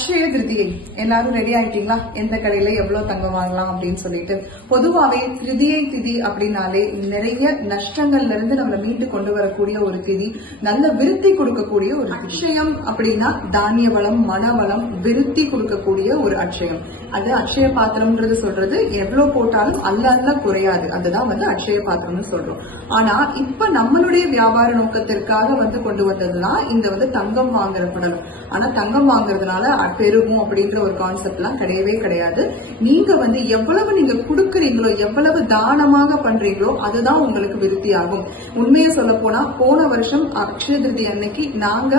அக்ஷய திருதியை எல்லாரும் ரெடி ஆயிட்டீங்களா? எந்த கடையில எவ்வளவு தங்கம் வாங்கலாம் அப்படின்னு சொல்லிட்டு. பொதுவாவே திருதியை திதி அப்படின்னாலே நிறைய நஷ்டங்கள்ல இருந்து நம்மளை மீண்டு கொண்டு வரக்கூடிய ஒரு திதி நல்ல விருத்தி கொடுக்கக்கூடிய ஒரு திதி. அக்ஷயம் அப்படின்னா தானிய வளம் மனவளம் விருத்தி கொடுக்கக்கூடிய ஒரு அக்ஷயம். அது அக்ஷய பாத்திரம்ன்றது சொல்றது. எவ்வளவு போட்டாலும் அல்ல அல்ல குறையாது. அதுதான் வந்து அக்ஷய பாத்திரம்னு சொல்றோம். ஆனா இப்ப நம்மளுடைய வியாபார நோக்கத்திற்காக வந்து கொண்டு வந்ததுதான் இந்த வந்து தங்கம் வாங்குற படம் ஆனா தங்கம் வாங்குறதுனால பெருகும் அப்படின்ற ஒரு கான்செப்ட்லாம் கிடையவே கிடையாது. நீங்க வந்து எவ்வளவு நீங்க கொடுக்குறீங்களோ எவ்வளவு தானமாக பண்றீங்களோ அதுதான் உங்களுக்கு விருத்தி ஆகும் உண்மையை சொல்ல போனா போன வருஷம் அக்ஷய திருதி அன்னைக்கு நாங்க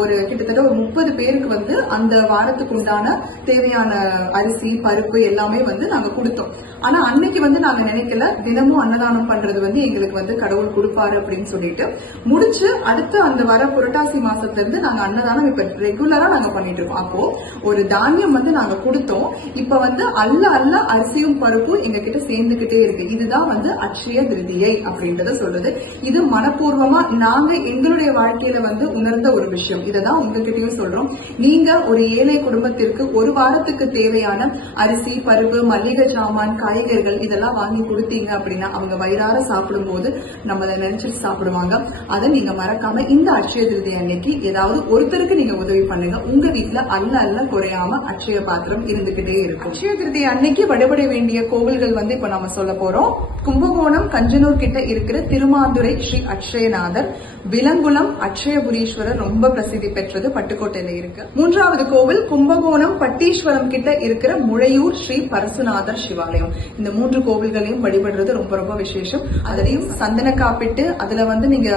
ஒரு கிட்டத்தட்ட ஒரு முப்பது பேருக்கு வந்து அந்த வாரத்துக்கு உண்டான தேவையான அரிசி பருப்பு எல்லாமே வந்து நாங்க கொடுத்தோம். ஆனா அன்னைக்கு வந்து நாங்க நினைக்கல தினமும் அன்னதானம் பண்றது வந்து எங்களுக்கு வந்து கடவுள் கொடுப்பாரு அப்படின்னு சொல்லிட்டு. முடிச்சு அடுத்து அந்த வர புரட்டாசி மாசத்துல இருந்து நாங்க அன்னதானம் இப்ப ரெகுலரா நாங்க பண்ணிட்டு இருக்கோம். அப்போ ஒரு தானியம் வந்து நாங்க கொடுத்தோம். இப்ப வந்து அல்ல அல்ல அரிசியும் பருப்பும் எங்க கிட்ட சேர்ந்துகிட்டே இருக்கு. இதுதான் வந்து அட்சய திருதியை அப்படின்றத சொல்றது இது மனப்பூர்வமா நாங்க எங்களுடைய வாழ்க்கையில வந்து உணர்ந்த ஒரு விஷயம். இததான் உங்ககிட்டயும் சொல்றோம். நீங்க ஒரு ஏழை குடும்பத்திற்கு ஒரு வாரத்துக்கு தேவையான அரிசி பருப்பு மல்லிகை சாமான் காய்கறிகள் இதெல்லாம் வாங்கி கொடுத்தீங்க அப்படின்னா அவங்க வயிறார சாப்பிடும்போது நம்ம அதை நினைச்சிட்டு சாப்பிடுவாங்க. அதை நீங்க மறக்காம இந்த அட்சய திருதி அன்னைக்கு ஏதாவது ஒருத்தருக்கு நீங்க உதவி பண்ணுங்க. உங்க வீட்டுல அல்ல அல்ல குறையாம அட்சய பாத்திரம் இருந்துகிட்டே இருக்கும். அட்சய திருதி அன்னைக்கு வழிபட வேண்டிய கோவில்கள் வந்து இப்ப நம்ம சொல்ல போறோம். கும்பகோணம் கஞ்சனூர் கிட்ட இருக்கிற திருமாந்துரை ஸ்ரீ அக்ஷயநாதர் விலங்குளம் அக்ஷயபுரீஸ்வரர் ரொம்ப பிரசித்தி பெற்றது பட்டுக்கோட்டையில இருக்கு. மூன்றாவது கோவில் கும்பகோணம் பட்டீஸ்வரம் கிட்ட இருக்கிற முழையூர் ஸ்ரீ பரசுநாதர் சிவாலயம். இந்த மூன்று கோவில்களையும் வழிபடுறது ரொம்ப ரொம்ப விசேஷம். அதுலயும் சந்தன காப்பிட்டு அதுல வந்து நீங்க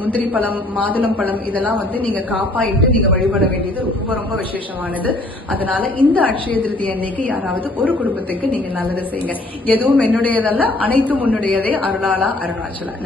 முந்திரி பழம் மாதுளம் பழம் இதெல்லாம் வந்து நீங்க காப்பாயிட்டு நீங்க வழிபட வேண்டியது ரொம்ப ரொம்ப விசேஷமானது. அதனால இந்த அக்ஷய திருதி அன்னைக்கு யாராவது ஒரு குடும்பத்துக்கு நீங்க நல்லது செய்யுங்க. எதுவும் என்னுடையதல்ல அனைத்தும் உன்னுடையதே அருளாளா அருணாச்சல.